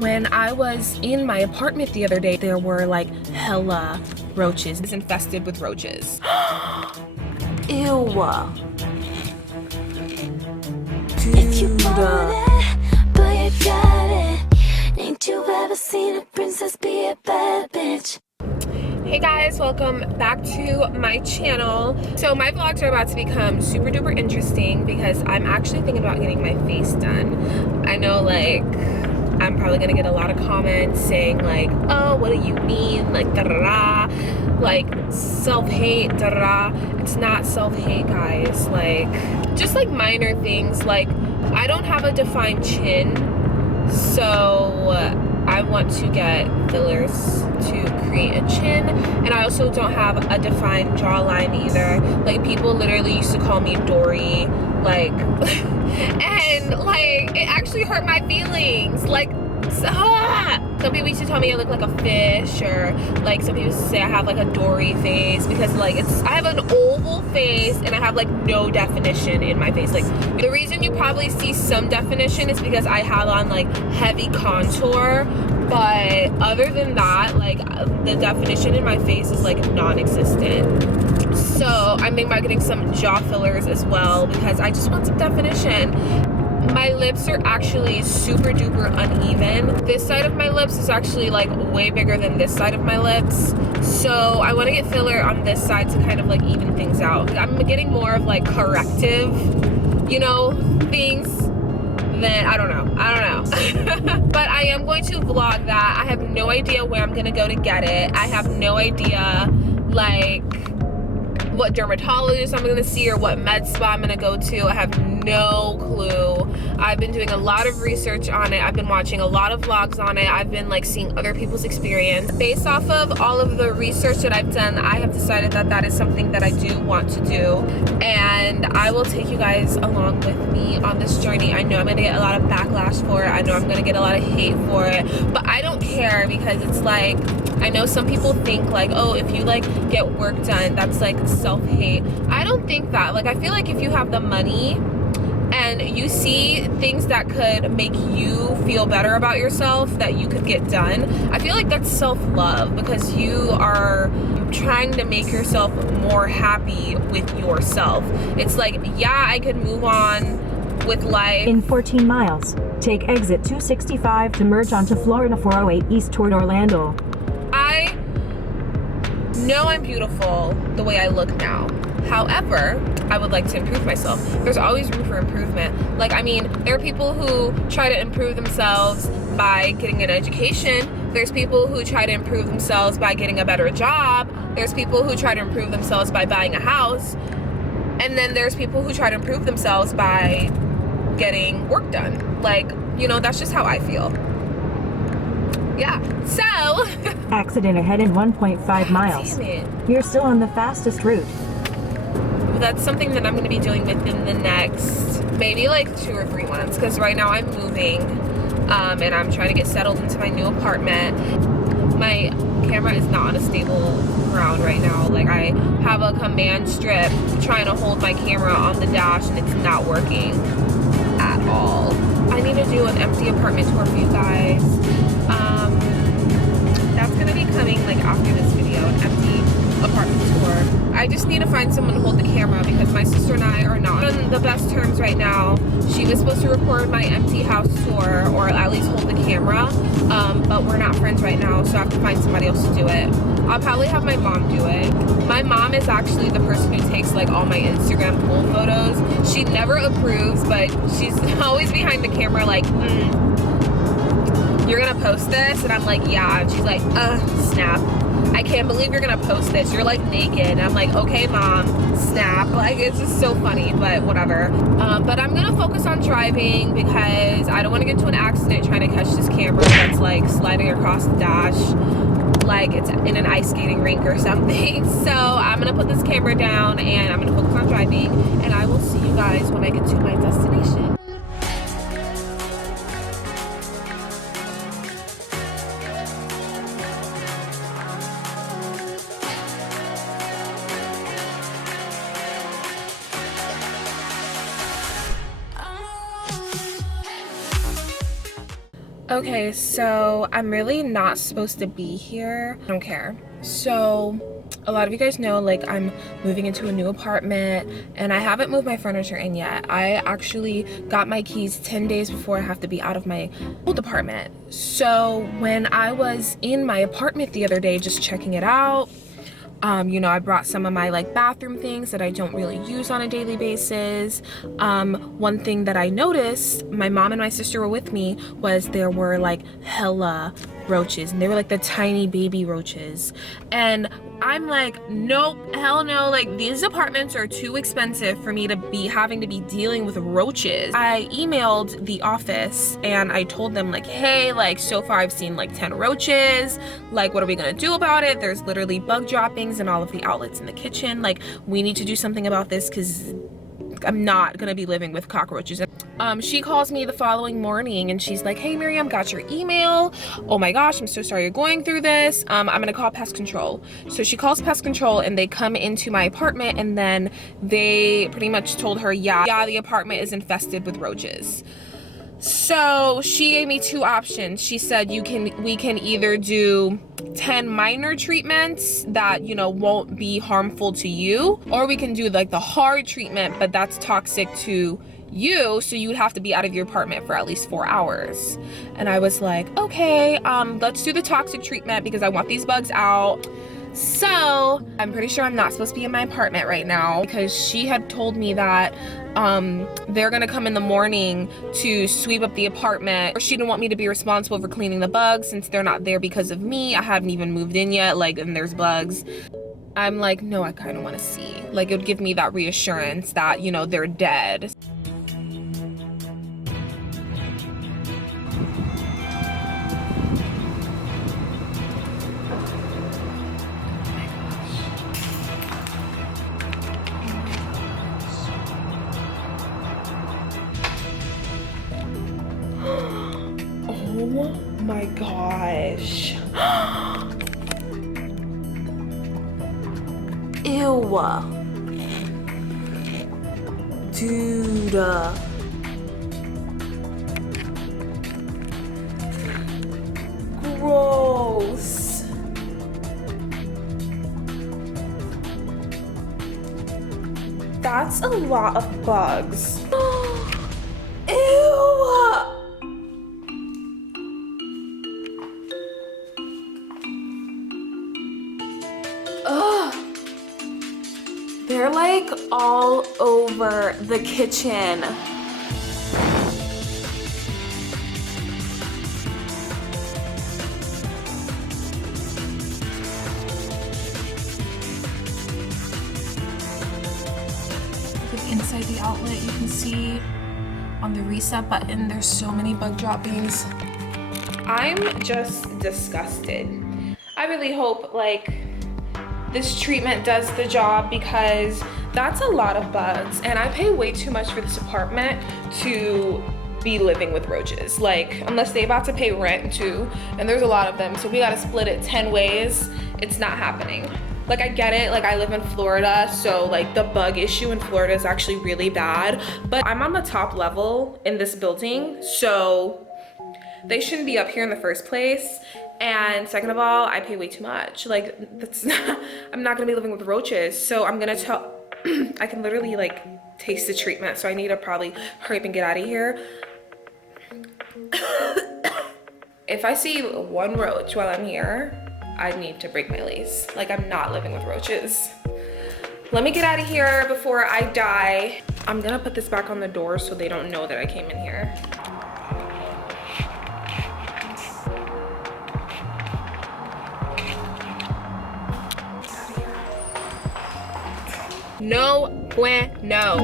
When I was in my apartment the other day, there were like hella roaches. It's infested with roaches. Ew. If you want it, boy, you got it. Ain't you ever seen a princess be a bad bitch? Hey guys, welcome back to my channel. So my vlogs are about to become super duper interesting because I'm actually thinking about getting my face done. I know, like, I'm probably gonna get a lot of comments saying like, oh, what do you mean, like da-da-da, like self-hate, da-da-da. It's not self-hate, guys. Like, just like minor things, like I don't have a defined chin, so I want to get fillers to create a chin, and I also don't have a defined jawline either. Like, people literally used to call me Dory, like and like it actually hurt my feelings. Like, some people used to tell me I look like a fish, or like some people used to say I have like a Dory face because like I have an oval face and I have like no definition in my face. Like, the reason you probably see some definition is because I have on like heavy contour, but other than that, like the definition in my face is like non-existent. So I'm thinking about getting some jaw fillers as well because I just want some definition. My lips are actually super duper uneven. This side of my lips is actually like way bigger than this side of my lips. So I want to get filler on this side to kind of like even things out. I'm getting more of like corrective, you know, things than, I don't know. But I am going to vlog that. I have no idea where I'm going to go to get it. I have no idea like what dermatologist I'm gonna see or what med spa I'm gonna go to. I have no clue. I've been doing a lot of research on it. I've been watching a lot of vlogs on it. I've been like seeing other people's experience. Based off of all of the research that I've done, I have decided that that is something that I do want to do, and I will take you guys along with me on this journey. I know I'm gonna get a lot of backlash for it. I know I'm gonna get a lot of hate for it, but I don't care because it's like, I know some people think like, oh, if you like get work done, that's like self-hate. I don't think that. Like, I feel like if you have the money and you see things that could make you feel better about yourself that you could get done, I feel like that's self-love because you are trying to make yourself more happy with yourself. It's like, yeah, I could move on with life. In 14 miles, take exit 265 to merge onto Florida 408 east toward Orlando. I know I'm beautiful the way I look now. However, I would like to improve myself. There's always room for improvement. Like, I mean, there are people who try to improve themselves by getting an education. There's people who try to improve themselves by getting a better job. There's people who try to improve themselves by buying a house. And then there's people who try to improve themselves by getting work done. Like, you know, that's just how I feel. Yeah, so Accident ahead in 1.5 miles. damn it. You're still on the fastest route. That's something that I'm going to be doing within the next maybe like 2 or 3 months, because right now I'm moving and I'm trying to get settled into my new apartment. My camera is not on a stable ground right now. Like, I have a command strip trying to hold my camera on the dash and it's not working at all. I need to do an empty apartment tour for you guys. That's gonna be coming like after this video, an empty apartment tour. I just need to find someone to hold the camera because my sister and I are not on the best terms right now. She was supposed to record my empty house tour, or at least hold the camera, but we're not friends right now, so I have to find somebody else to do it. I'll probably have my mom do it. My mom is actually the person who takes like all my Instagram pool photos. She never approves, but she's always behind the camera like, you're gonna post this? And I'm like, yeah. And she's like, snap. I can't believe you're gonna post this. You're like naked. And I'm like, okay, mom, snap. Like, it's just so funny, but whatever. But I'm gonna focus on driving because I don't wanna get into an accident trying to catch this camera that's like sliding across the dash like it's in an ice skating rink or something. So I'm gonna put this camera down and I'm gonna focus on driving, and I will see you guys when I get to my destination. Okay, so I'm really not supposed to be here. I don't care. So a lot of you guys know, like, I'm moving into a new apartment and I haven't moved my furniture in yet. I actually got my keys 10 days before I have to be out of my old apartment. So when I was in my apartment the other day just checking it out, you know, I brought some of my like bathroom things that I don't really use on a daily basis. One thing that I noticed, my mom and my sister were with me, was there were like hella roaches, and they were like the tiny baby roaches. And I'm like, nope, hell no, like these apartments are too expensive for me to be having to be dealing with roaches. I emailed the office and I told them like, hey, like so far I've seen like 10 roaches, like what are we gonna do about it? There's literally bug droppings in all of the outlets in the kitchen. Like we need to do something about this because I'm not gonna be living with cockroaches. She calls me the following morning and she's like, hey Miriam, got your email. Oh my gosh, I'm so sorry you're going through this. I'm gonna call pest control. So she calls pest control and they come into my apartment and then they pretty much told her, yeah, the apartment is infested with roaches. So she gave me two options. She said we can either do 10 minor treatments that, you know, won't be harmful to you, or we can do like the hard treatment, but that's toxic to you, so you would have to be out of your apartment for at least 4 hours. And I was like, okay, let's do the toxic treatment because I want these bugs out. So I'm pretty sure I'm not supposed to be in my apartment right now because she had told me that they're gonna come in the morning to sweep up the apartment, or she didn't want me to be responsible for cleaning the bugs since they're not there because of me. I haven't even moved in yet, like, and there's bugs. I'm like, no, I kind of want to see, like, it would give me that reassurance that, you know, they're dead. Oh my gosh. Ew. Dude. Gross. That's a lot of bugs. Ew. Ugh. They're like all over the kitchen. Inside the outlet, you can see on the reset button, there's so many bug droppings. I'm just disgusted. I really hope like this treatment does the job because that's a lot of bugs and I pay way too much for this apartment to be living with roaches. Like, unless they about to pay rent too, and there's a lot of them, so we gotta split it 10 ways. It's not happening. Like, I get it, like I live in Florida, so like the bug issue in Florida is actually really bad, but I'm on the top level in this building, so they shouldn't be up here in the first place. And second of all, I pay way too much. Like, that's not, I'm not gonna be living with roaches, so I'm gonna tell, I can literally like taste the treatment, so I need to probably hurry up and get out of here. If I see one roach while I'm here, I need to break my lease. Like, I'm not living with roaches. Let me get out of here before I die. I'm gonna put this back on the door so they don't know that I came in here. No bueno.